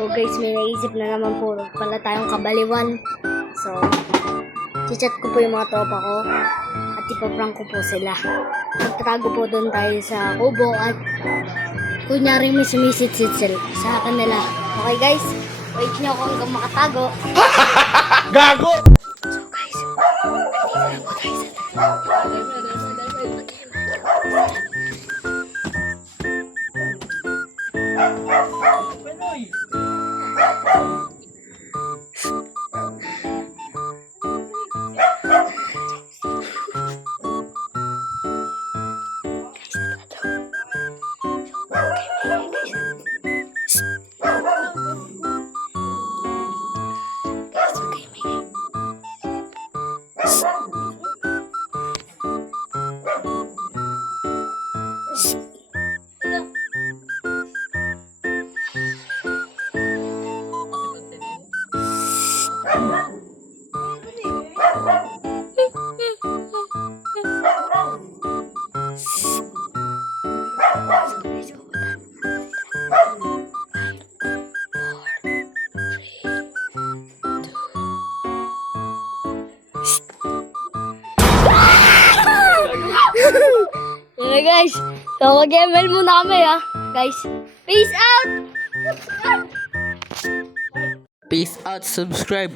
So guys, may naisip na naman po pala tayong kabaliwan. So, chichat ko po yung mga tropa ko at ipaprank ko po sila. Magtatago po doon tayo sa kubo at kunyari may sumisit-sit sa kanila. Okay guys, wait nyo ako hanggang makatago. Gago! So guys, nandito na po tayo sa Okay guys, so mag-ML muna kami ha. Guys, peace out! Peace out, subscribe.